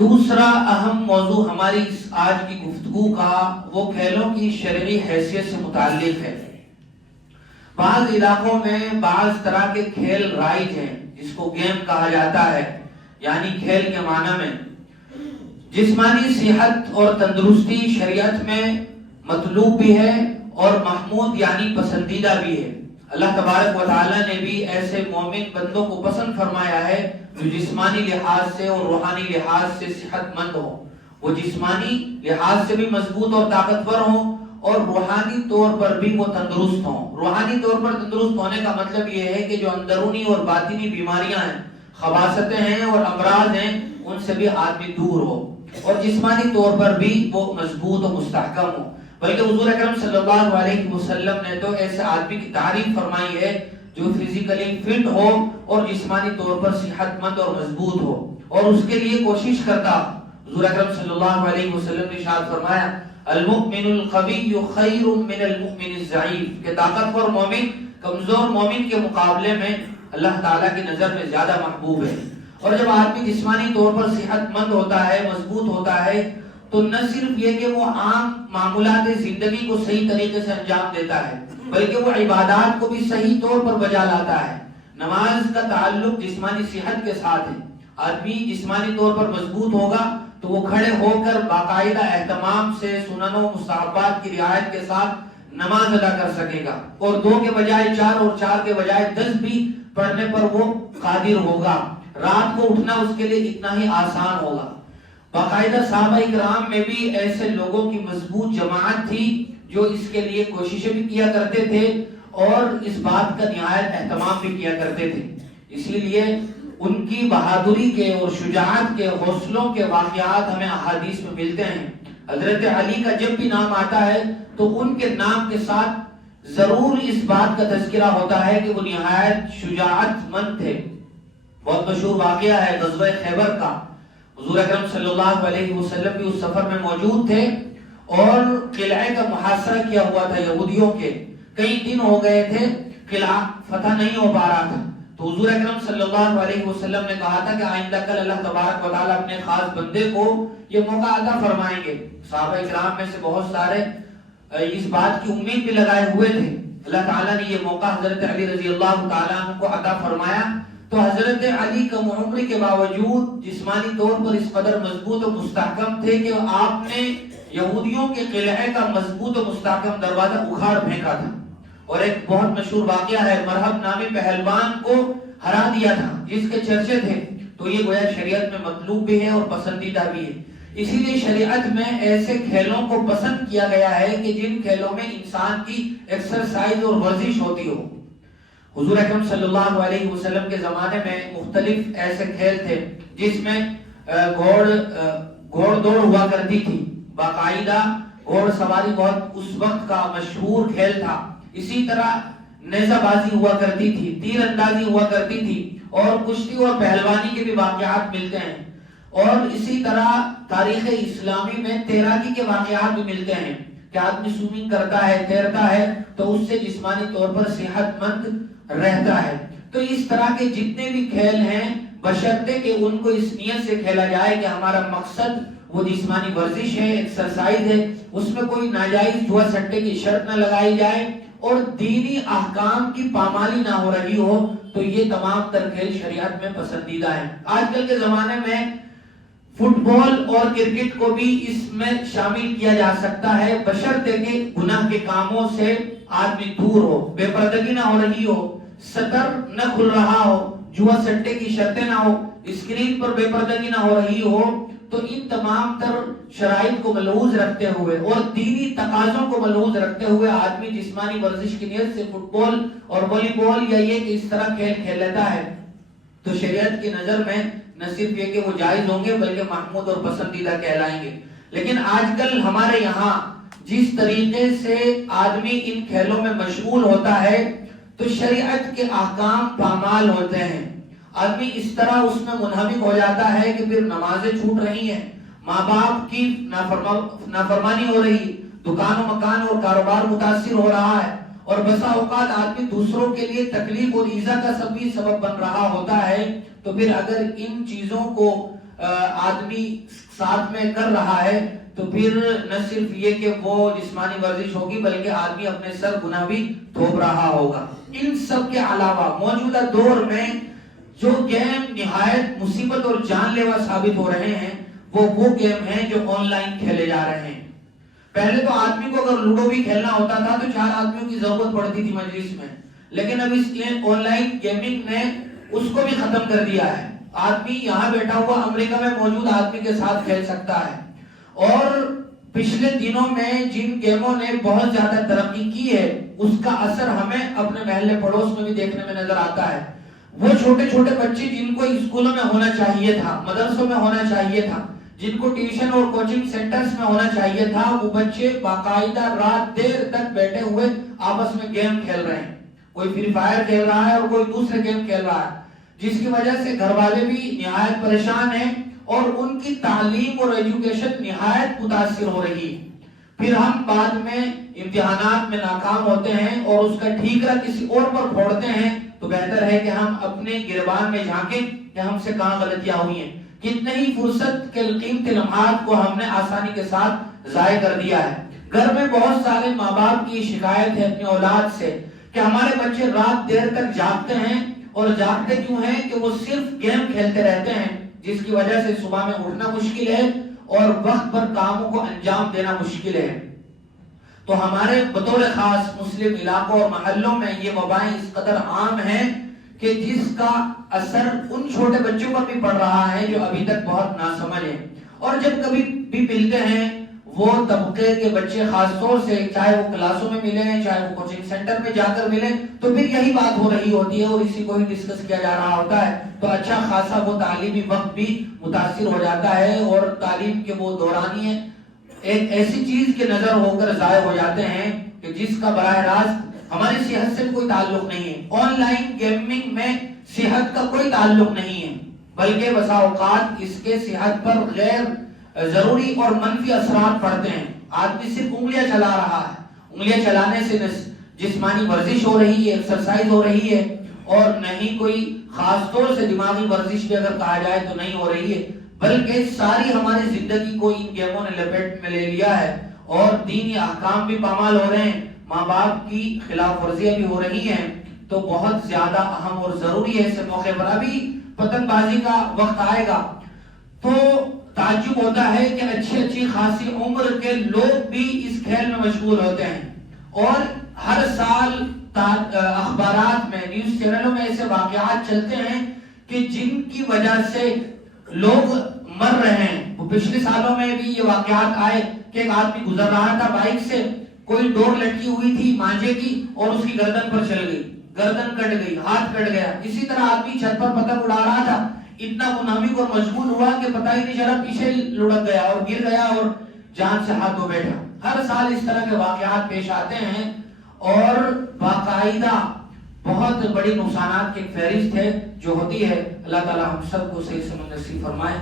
دوسرا اہم موضوع ہماری آج کی گفتگو کا وہ کھیلوں کی شرعی حیثیت سے متعلق ہے۔ بعض علاقوں میں بعض طرح کے کھیل رائج ہیں جس کو گیم کہا جاتا ہے، یعنی کھیل کے معنی میں جسمانی صحت اور تندرستی شریعت میں مطلوب بھی ہے اور محمود یعنی پسندیدہ بھی ہے۔ اللہ تبارک و تعالی نے بھی ایسے مومن بندوں کو پسند فرمایا ہے جو جسمانی لحاظ سے اور روحانی لحاظ سے صحت مند ہو، وہ جسمانی لحاظ سے بھی مضبوط اور طاقتور ہوں اور روحانی طور پر بھی وہ تندرست ہوں۔ روحانی طور پر تندرست ہونے کا مطلب یہ ہے کہ جو اندرونی اور باطنی بیماریاں ہیں، خباثتیں ہیں اور امراض ہیں، ان سے بھی آدمی دور ہو، اور جسمانی طور پر بھی وہ مضبوط و مستحکم ہو۔ بلکہ حضور اکرم صلی اللہ علیہ وسلم نے تو ایسے آدمی کی تعریف فرمائی ہے جو فزیکلی فٹ ہو اور جسمانی طور پر صحت مند اور مضبوط ہو، اور اس کے لیے کوشش کرتا۔ حضور اکرم صلی اللہ علیہ وسلم نے ارشاد فرمایا المؤمن القوی خیر من المؤمن الضعیف، کہ طاقتور مومن کمزور مومن کے مقابلے میں اللہ تعالیٰ کی نظر میں زیادہ محبوب ہے۔ اور جب آدمی جسمانی طور پر صحت مند ہوتا ہے، مضبوط ہوتا ہے، تو نہ صرف یہ کہ وہ عام معمولات زندگی کو صحیح طریقے سے انجام دیتا ہے، بلکہ وہ عبادات کو بھی صحیح طور پر بجا لاتا ہے۔ نماز کا تعلق جسمانی صحت کے ساتھ ہے۔ آدمی جسمانی طور پر مضبوط ہوگا تو وہ کھڑے ہو کر باقاعدہ اہتمام سے سنن و مستحبات کی رعایت کے ساتھ نماز ادا کر سکے گا، اور 2 کے بجائے 4 اور 4 کے بجائے 10 بھی پڑھنے پر وہ قادر ہوگا۔ رات کو اٹھنا اس کے لیے اتنا ہی آسان ہوگا۔ باقاعدہ صحابہ کرام میں بھی ایسے لوگوں کی مضبوط جماعت تھی جو اس کے لیے کوششیں بھی کیا کرتے تھے اور اس بات کا نہایت اہتمام بھی کیا کرتے تھے۔ اسی لیے ان کی بہادری کے اور شجاعت کے حوصلوں کے واقعات ہمیں احادیث میں ملتے ہیں۔ حضرت علی کا جب بھی نام آتا ہے تو ان کے نام کے ساتھ ضرور اس بات کا تذکرہ ہوتا ہے کہ وہ نہایت شجاعت مند تھے۔ بہت مشہور واقعہ ہے غزوہ خیبر کا۔ حضور اکرم صلی اللہ علیہ وسلم بھی اس سفر میں موجود تھے اور قلعے کا محاصرہ کیا ہوا تھا یہودیوں کے۔ کئی دن ہو گئے تھے، قلعہ فتح نہیں ہو پا رہا تھا، تو حضور اکرم صلی اللہ علیہ وسلم نے کہا تھا کہ آئندہ کل اللہ تبارک و تعالیٰ اپنے خاص بندے کو یہ موقع عطا فرمائیں گے۔ صحابہ کرام میں سے بہت سارے اس بات کی امید بھی لگائے ہوئے تھے۔ اللہ تعالیٰ نے یہ موقع حضرت علی رضی اللہ تعالیٰ عنہ کو عطا فرمایا، تو حضرت علی کم عمری کے باوجود جسمانی طور پر اس قدر مضبوط و مستحکم تھے کہ آپ نے یہودیوں کے قلعے کا مضبوط و مستحکم دروازہ اکھاڑ پھینکا تھا۔ اور ایک بہت مشہور واقعہ ہے، مرحب نامی پہلوان کو ہرا دیا تھا جس کے چرچے تھے۔ تو یہ گویا شریعت میں مطلوب بھی ہے اور پسندیدہ بھی ہے۔ اسی لیے شریعت میں ایسے کھیلوں کو پسند کیا گیا ہے کہ جن کھیلوں میں انسان کی ایکسرسائز اور ورزش ہوتی ہو۔ حضور اکرم صلی اللہ علیہ وسلم کے زمانے میں مختلف ایسے کھیل تھے جس میں گھوڑ دوڑ ہوا کرتی تھی، باقاعدہ گھوڑ سواری بہت اس وقت کا مشہور کھیل تھا۔ اسی طرح نیزہ بازی ہوا کرتی تھی، تیر اندازی ہوا کرتی تھی، اور کشتی اور پہلوانی کے بھی واقعات ملتے ہیں۔ اور اسی طرح تاریخ اسلامی میں تیراکی کے واقعات بھی ملتے ہیں کہ آدمی سوئمنگ کرتا ہے، تیرتا ہے تو اس سے جسمانی طور پر صحت مند رہتا ہے۔ تو اس طرح کے جتنے بھی کھیل ہیں بشرطے کہ ان کو اس نیت سے کھیلا جائے کہ ہمارا مقصد وہ جسمانی ورزش ہے، ایکسرسائز ہے، اس میں کوئی ناجائز جوا سٹے کی شرط نہ لگائی جائے اور دینی احکام کی پامالی نہ ہو رہی ہو، تو یہ تمام تر کھیل شریعت میں پسندیدہ ہیں۔ آج کل کے زمانے میں فٹ بال اور کرکٹ کو بھی اس میں شامل کیا جا سکتا ہے، بشرطے کہ گناہ کے کاموں سے آدمی دور ہو، بے پردگی نہ ہو رہی ہو، سطر نہ کھل رہا ہو، جوا سٹے کی شرطیں نہ ہو، اسکرین پر بے پردگی نہ ہو رہی ہو۔ تو ان تمام تر شرائط کو ملحوظ رکھتے ہوئے اور دینی تقاضوں کو ملحوظ رکھتے ہوئے آدمی جسمانی ورزش کی نیت سے فٹ بال اور والی بال یا یہ کہ اس طرح کھیل کھیل لیتا ہے، تو شریعت کی نظر میں نہ صرف یہ کہ وہ جائز ہوں گے بلکہ محمود اور پسندیدہ کہلائیں گے۔ لیکن آج کل ہمارے یہاں جس طریقے سے آدمی ان کھیلوں میں مشغول ہوتا ہے تو شریعت کے احکام پامال ہوتے ہیں، آدمی اس طرح اس میں منہمک ہو جاتا ہے کہ پھر نمازیں چھوٹ رہی ہیں، ماں باپ کی نافرمانی ہو رہی، دکان و مکان اور کاروبار متاثر ہو رہا ہے، اور بسا اوقات آدمی دوسروں کے لیے تکلیف اور ایذا کا سبب بن رہا ہوتا ہے۔ تو پھر اگر ان چیزوں کو آدمی ساتھ میں کر رہا ہے تو پھر نہ صرف یہ کہ وہ جسمانی ورزش ہوگی بلکہ آدمی اپنے سر گناہ بھی تھوپ رہا ہوگا۔ ان سب کے علاوہ موجودہ دور میں جو گیم نہایت مصیبت اور جان لیوا ثابت ہو رہے ہیں وہ گیم ہیں جو آن لائن کھیلے جا رہے ہیں۔ پہلے تو آدمی کو اگر لوڈو بھی کھیلنا ہوتا تھا تو 4 آدمیوں کی ضرورت پڑتی تھی مجلس میں، لیکن اب اس آن لائن گیمنگ نے اس کو بھی ختم کر دیا ہے۔ آدمی یہاں بیٹھا ہوا امریکہ میں موجود آدمی کے ساتھ کھیل سکتا ہے۔ اور پچھلے دنوں میں جن گیموں نے بہت زیادہ ترقی کی ہے اس کا اثر ہمیں اپنے محلے پڑوس میں بھی دیکھنے میں نظر آتا ہے۔ وہ چھوٹے چھوٹے بچے جن کو اسکولوں میں ہونا چاہیے تھا، مدرسوں میں ہونا چاہیے تھا، جن کو ٹیوشن اور کوچنگ سینٹرز میں ہونا چاہیے تھا، وہ بچے باقاعدہ رات دیر تک بیٹھے ہوئے آپس میں گیم کھیل رہے ہیں۔ کوئی فری فائر کھیل رہا ہے اور کوئی دوسرے گیم کھیل رہا ہے، جس کی وجہ سے گھر والے بھی نہایت پریشان ہیں اور ان کی تعلیم اور ایجوکیشن نہایت متاثر ہو رہی ہے۔ پھر ہم بعد میں امتحانات میں ناکام ہوتے ہیں اور اس کا ٹھیکرا کسی اور پر پھوڑتے ہیں، تو بہتر ہے کہ ہم اپنے گریبان میں جھانکیں کہ ہم سے کہاں غلطیاں ہوئی ہیں۔ کتنے ہی فرصت کے قیمتی لمحات کو ہم نے آسانی کے ساتھ ضائع کر دیا ہے۔ گھر میں بہت سارے ماں باپ کی شکایت ہے اپنی اولاد سے کہ ہمارے بچے رات دیر تک جاگتے ہیں، اور جاگتے کیوں ہیں کہ وہ صرف گیم کھیلتے رہتے ہیں، جس کی وجہ سے صبح میں اٹھنا مشکل ہے اور وقت پر کاموں کو انجام دینا مشکل ہے۔ تو ہمارے بطور خاص مسلم علاقوں اور محلوں میں یہ وبائیں اس قدر عام ہیں کہ جس کا اثر ان چھوٹے بچوں پر بھی پڑ رہا ہے جو ابھی تک بہت ناسمجھ ہیں، اور جب کبھی بھی ملتے ہیں وہ طبقے کے بچے خاص طور سے، چاہے وہ کلاسوں میں ملیں چاہے وہ کوچنگ سینٹر میں جا کر ملیں، تو پھر یہی بات ہو رہی ہوتی ہے اور اسی کو ہی ڈسکس کیا جا رہا ہوتا ہے، تو اچھا خاصا وہ تعلیمی وقت بھی متاثر ہو جاتا ہے اور تعلیم کے وہ دورانیے ایک ایسی چیز کے نظر ہو کر ضائع ہو جاتے ہیں کہ جس کا براہ راست ہماری صحت سے کوئی تعلق نہیں ہے۔ آن لائن گیمنگ میں صحت کا کوئی تعلق نہیں ہے، بلکہ بسا اوقات اس کے صحت پر غیر ضروری اور منفی اثرات پڑتے ہیں۔ آدمی صرف انگلیاں چلا رہا ہے، انگلیاں چلانے سے جسمانی ورزش ہو رہی ہے، ایکسرسائز ہو رہی ہے، اور نہیں کوئی خاص طور سے دماغی ورزش بھی اگر کہا جائے تو نہیں ہو رہی ہے، بلکہ ساری ہماری زندگی کو ان گیموں نے لپیٹ میں لے لیا ہے، اور دینی احکام بھی پامال ہو رہے ہیں، ماں باپ کی خلاف ورزیاں بھی ہو رہی ہیں۔ تو بہت زیادہ اہم اور ضروری ہے اس موقع پر، ابھی پتنگ بازی کا وقت آئے گا تو تعجب ہوتا ہے کہ اچھی خاصی عمر کے لوگ بھی اس کھیل میں مشغول ہوتے ہیں، اور ہر سال اخبارات میں، نیوز چینلوں میں ایسے واقعات چلتے ہیں کہ جن کی وجہ سے لوگ مر رہے ہیں۔ پچھلے سالوں میں بھی یہ واقعات آئے کہ ایک آدمی گزر رہا تھا بائک سے، کوئی ڈور لٹکی ہوئی تھی مانجے کی اور اس کی گردن پر چل گئی، گردن کٹ گئی، ہاتھ کٹ گیا۔ اسی طرح آدمی چھت پر پتنگ اڑا رہا تھا، اتنا منہمک اور مشغول ہوا کہ پتہ ہی نہیں چلا، پیچھے لڑک گیا اور گر گیا اور جان سے ہاتھ دھو بیٹھا۔ ہر سال اس طرح کے واقعات پیش آتے ہیں اور باقاعدہ بہت بڑی نقصانات کی فہرست ہے جو ہوتی ہے۔ اللہ تعالی ہم سب کو صحیح سمجھ نصیب فرمائے۔